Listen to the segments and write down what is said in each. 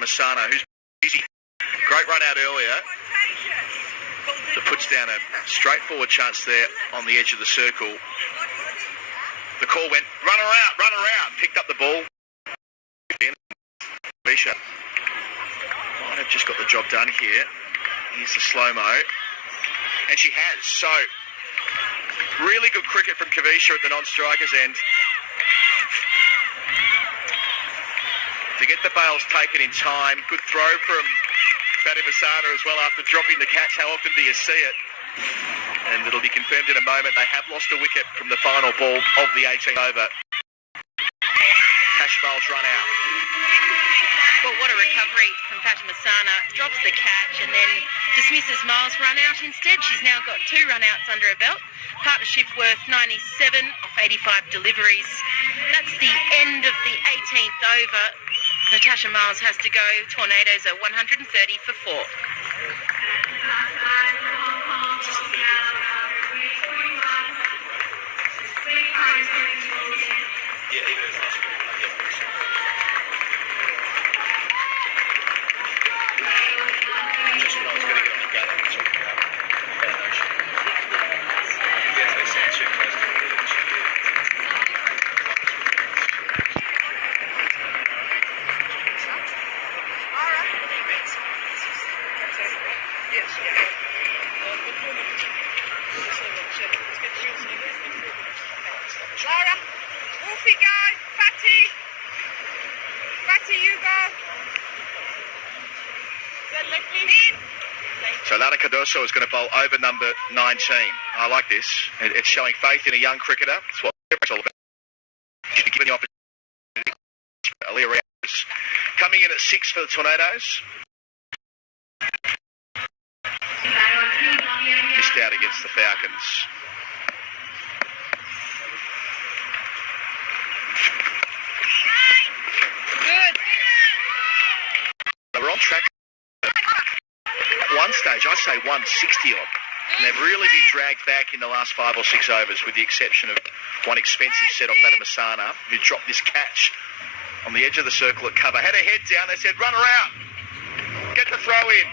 Masana, who's busy. Great run out earlier. That puts down a straightforward chance there on the edge of the circle. The call went, run her out. Picked up the ball. Kavisha might have just got the job done here. Here's the slow-mo. And she has. So, really good cricket from Kavisha at the non-striker's end. To get the bails taken in time. Good throw from Masana as well after dropping the catch. How often do you see it? And it'll be confirmed in a moment. They have lost a wicket from the final ball of the 18th over. Cashbowl's run out. Well, what a recovery from Masana. Drops the catch and then dismisses Miles' run out instead. She's now got 2 run outs under her belt. Partnership worth 97 off 85 deliveries. That's the end of the 18th over. Natasha Miles has to go. Tornadoes are 130 for 4. So Lara Cardoso is going to bowl over number 19. I like this. It's showing faith in a young cricketer. That's what it's all about. She's given the opportunity. Aaliyah Reyes coming in at 6 for the Tornadoes. Missed out against the Falcons. Good. We're on track. At one stage, I say 160 odd. And they've really been dragged back in the last 5 or 6 overs, with the exception of one expensive set off Masana, who dropped this catch on the edge of the circle at cover. Had her head down, they said, run her out. Get the throw in.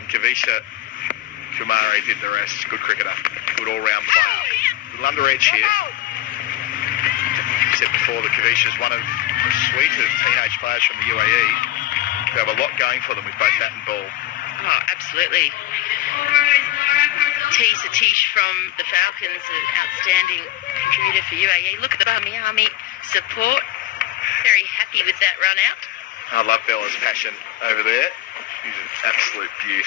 And Kavisha Kumari did the rest. Good cricketer. Good all-round player. Little under edge here. Said before that Kavisha is one of a suite of teenage players from the UAE who have a lot going for them with both bat and ball. Oh, absolutely. T. Satish from the Falcons, an outstanding contributor for UAE. Look at the Barmy Army support. Very happy with that run out. I love Bella's passion over there. She's an absolute beauty.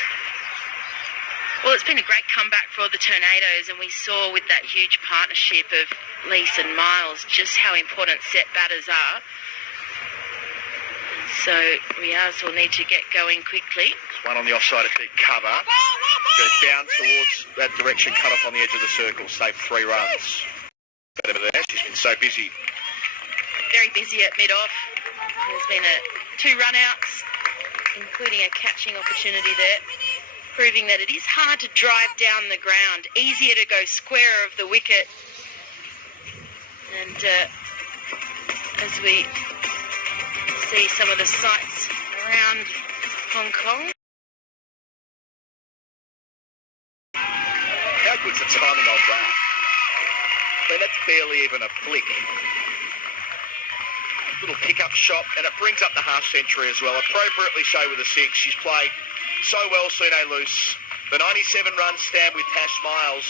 Well, it's been a great comeback for the Tornadoes, and we saw with that huge partnership of Lise and Miles just how important set batters are. So Riaz will need to get going quickly. One on the offside of deep cover. Goes down towards that direction, cut off on the edge of the circle. Saved 3 runs. Over there. She's been so busy. Very busy at mid-off. There's been 2 run-outs, including a catching opportunity there, proving that it is hard to drive down the ground. Easier to go square of the wicket. And as we see some of the sights around Hong Kong. How good's the timing on that? I mean, that's barely even a flick. Little pick-up shot, and it brings up the half-century as well. Appropriately so with a 6. She's played so well, Sine Luce. The 97-run stand with Tash Miles.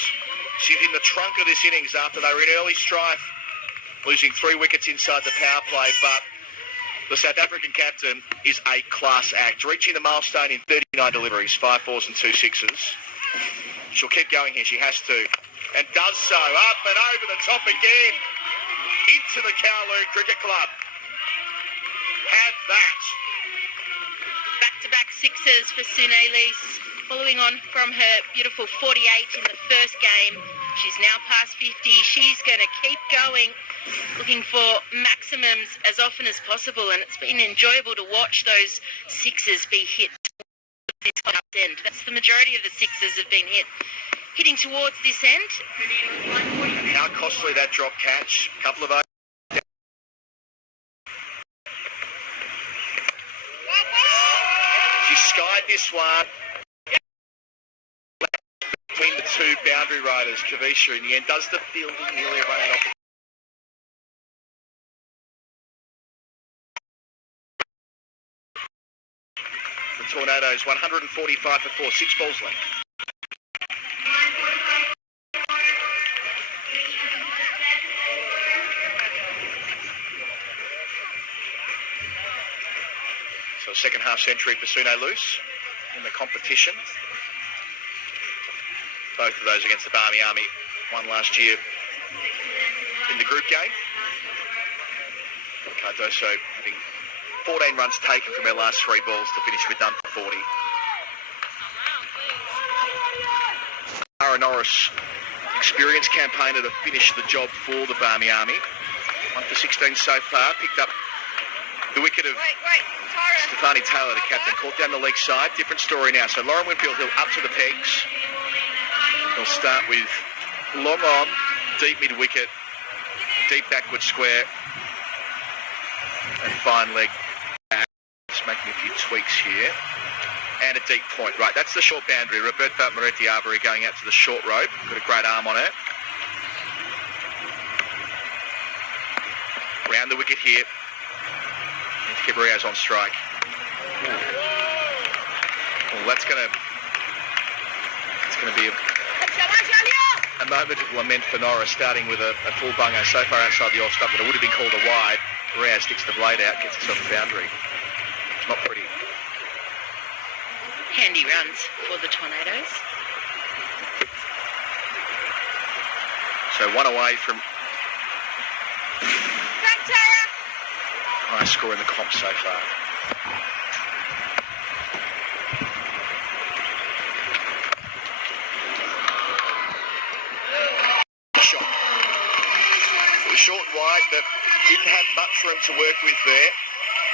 She's in the trunk of this innings after they were in early strife, losing 3 wickets inside the power play, but the South African captain is a class act, reaching the milestone in 39 deliveries, 5 4s and 2 6s. She'll keep going here, she has to, and does so. Up and over the top again, into the Kowloon Cricket Club. Have that. Back-to-back 6s for Sine Lease, following on from her beautiful 48 in the first game. She's now past 50. She's going to keep going, looking for maximums as often as possible, and it's been enjoyable to watch those 6s be hit this end. That's the majority of the 6s have been hitting towards this end. How costly that drop catch. A couple of overs. this one between the two boundary riders. Kavisha in the end does the fielding, nearly running off. The Tornadoes 145 for 4, 6 balls left. So second half century for Suno Luce in the competition. Both of those against the Barmy Army, one last year in the group game. Cardoso having 14 runs taken from her last 3 balls to finish with none for 40. Aaron Norris, experienced campaigner to finish the job for the Barmy Army. 1 for 16 so far, picked up the wicket of Stefani Taylor, the captain, caught down the leg side. Different story now. So Lauren Winfield Hill up to the pegs. They'll start with long on, deep mid-wicket, deep backward square, and fine leg back. Just making a few tweaks here. And a deep point. Right, that's the short boundary. Roberta Moretti-Arbery going out to the short rope. Got a great arm on it. Round the wicket here. And to keep Riaz on strike. Well, it's going to be a moment of lament for Norris, starting with a full bungo so far outside the off stump that it would have been called a wide. Riaz sticks the blade out, gets himself a boundary. It's not pretty. Handy runs for the Tornadoes. So one away from high score in the comp so far. Shot. It was short and wide, but didn't have much room to work with there.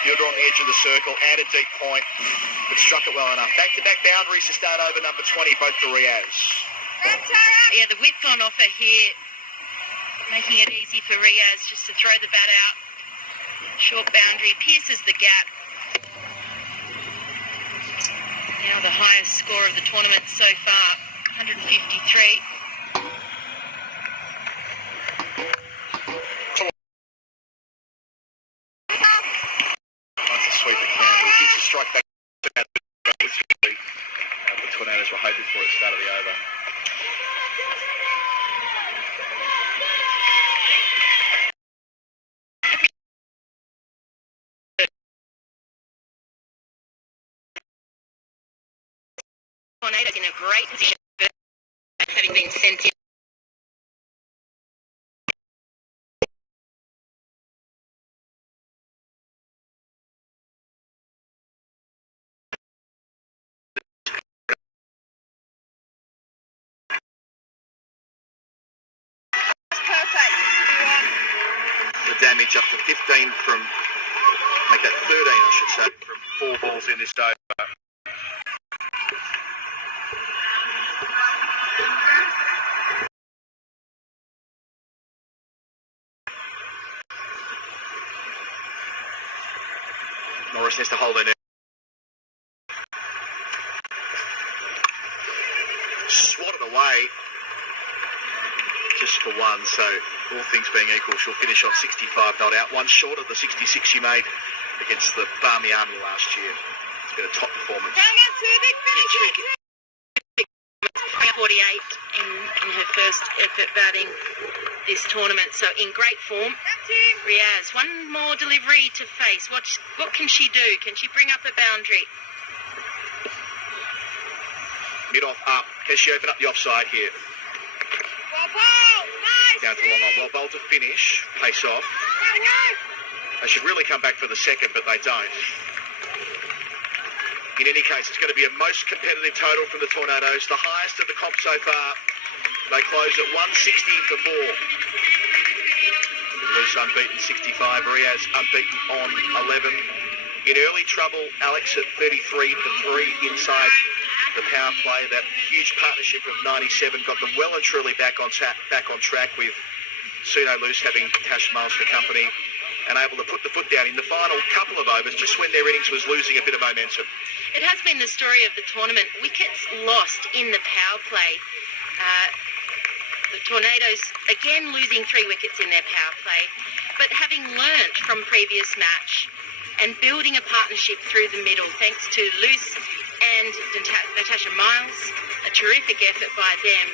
Fielder on the edge of the circle and a deep point, but struck it well enough. Back-to-back boundaries to start over number 20, both for Riaz. Yeah, the width on offer here, making it easy for Riaz just to throw the bat out. Short boundary, pierces the gap. Now the highest score of the tournament so far, 153. Strike back the Tornadoes were hoping for at the start of the over. Tornadoes in a great position, having been sent in. Damage up to 15 from, make that 13 I should say, from 4 balls in this over. Norris has to hold it in. Swatted away just for 1, so all things being equal, she'll finish on 65 not out, 1 short of the 66 she made against the Barmy Army last year. It's been a top performance. 48 in her first effort batting this tournament, so in great form. Riaz, one more delivery to face. What can she do? Can she bring up a boundary? Mid-off up. Can she open up the offside here? Down to long on. Well bowled to finish. Pace off. They should really come back for the second, but they don't. In any case, it's going to be a most competitive total from the Tornadoes. The highest of the comp so far. They close at 160 for 4. Luce unbeaten 65. Riaz unbeaten on 11. In early trouble, Alex at 33 for 3 inside the power play. That huge partnership of 97 got them well and truly back on track with Suno Luce having Tash Miles for company. and able to put the foot down in the final couple of overs, just when their innings was losing a bit of momentum. It has been the story of the tournament. Wickets lost in the power play. The Tornadoes, again, losing 3 wickets in their power play. But having learnt from previous match and building a partnership through the middle, thanks to Luce and Natasha Miles, a terrific effort by them.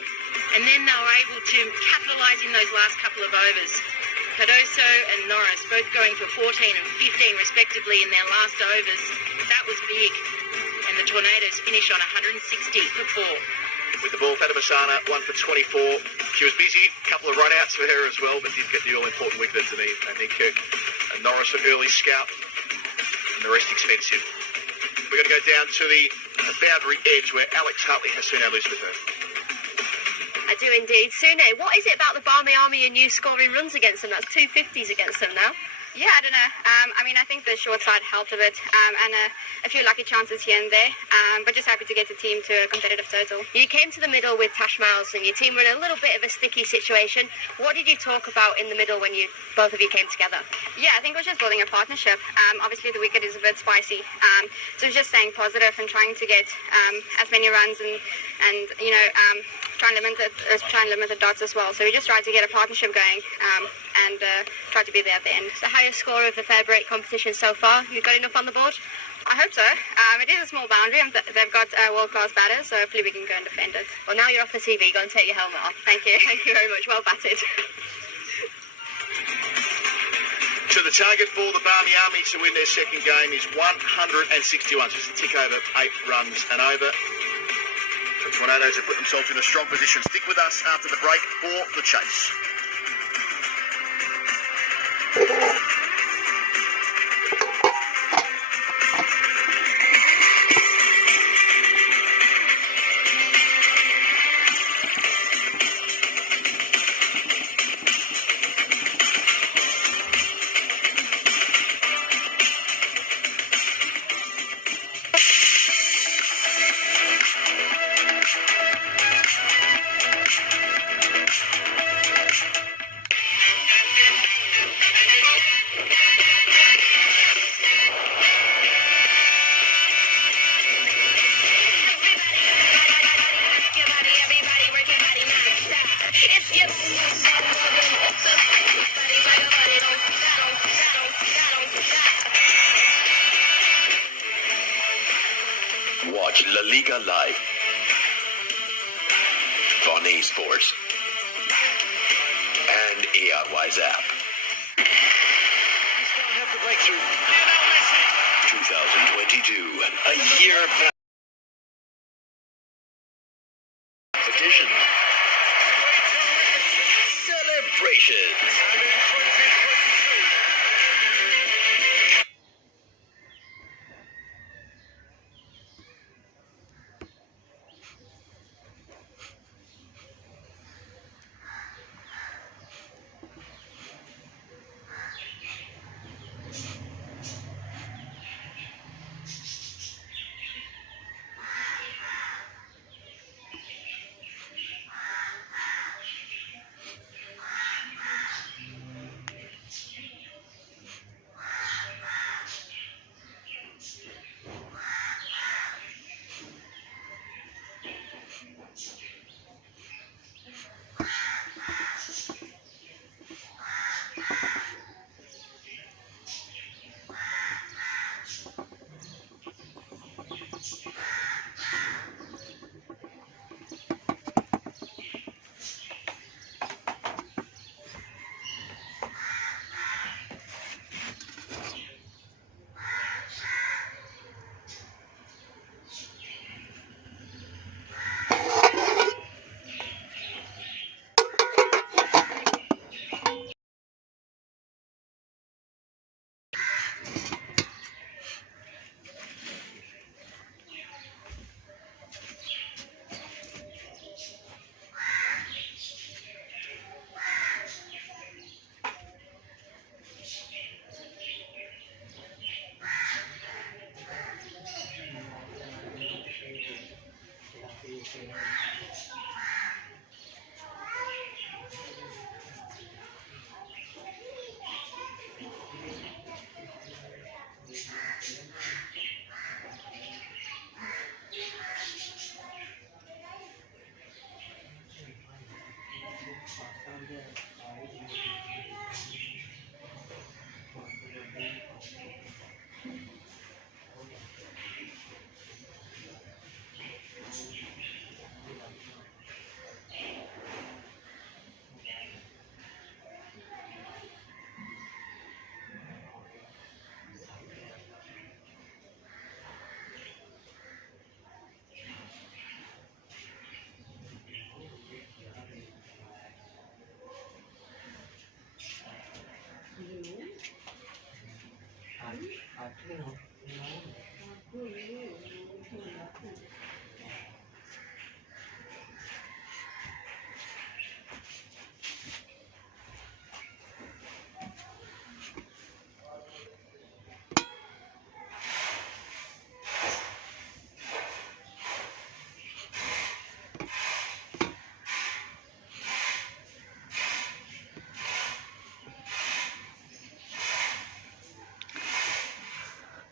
And then they were able to capitalise in those last couple of overs. Cardoso and Norris both going for 14 and 15 respectively in their last overs. That was big. And the Tornadoes finish on 160 for 4. With the ball, Fatima Sana, 1 for 24. She was busy, a couple of run-outs for her as well, but did get the all-important wicket to Nick and Norris, an early scout, and the rest expensive. We're going to go down to the boundary edge where Alex Hartley has Sune loose with her. I do indeed. Sune, what is it about the Barmy Army and you scoring runs against them? That's 250s against them now. Yeah, I don't know. I think the short side helped a bit, and a few lucky chances here and there, but just happy to get the team to a competitive total. You came to the middle with Tash Miles and your team were in a little bit of a sticky situation. What did you talk about in the middle when both of you came together? Yeah, I think it was just building a partnership. Obviously the wicket is a bit spicy, so it's just staying positive and trying to get as many runs and try and limit the dots as well. So we just tried to get a partnership going and try to be there at the end. The highest score of the Fairbreak competition so far. You got enough on the board? I hope so. It is a small boundary and they've got world-class batters, so hopefully we can go and defend it. Well, now you're off the TV. Go and take your helmet off. Thank you. Thank you very much. Well batted. So the target for the Barmy Army to win their second game is 161. Just a tick over 8 runs and over. The Tornadoes have put themselves in a strong position. Stick with us after the break for the chase. Watch La Liga live on eSports and ERY's app. 2022, a year back. Edition. Celebrations.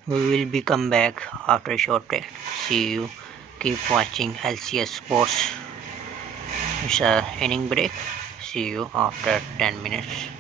We will be come back after a short break. See you. Keep watching LCS Sports. It's a inning break. See you after 10 minutes.